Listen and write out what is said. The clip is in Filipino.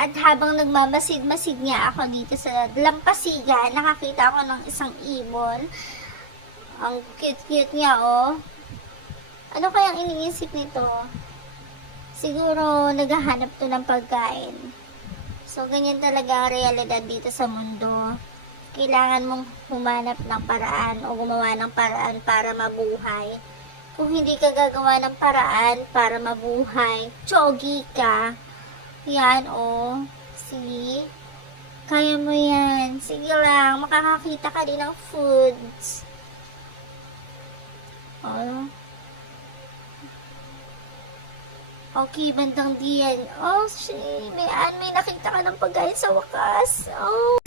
At habang nagmamasid-masid nga ako dito sa lampasigan, nakakita ako ng isang ibon. Ang cute-cute niya, oh. Ano kayang iniisip nito? Siguro, naghahanap to ng pagkain. So, ganyan talaga ang realidad dito sa mundo. Kailangan mong humanap ng paraan o gumawa ng paraan para mabuhay. Kung hindi ka gagawa ng paraan para mabuhay, tsogi ka. Yan, oh. See? Kaya mo yan. Sige lang, makakakita ka din ng foods. Oh. Okay, bandang diyan. Oh, may nakita ka ng pagkain sa wakas. Oh.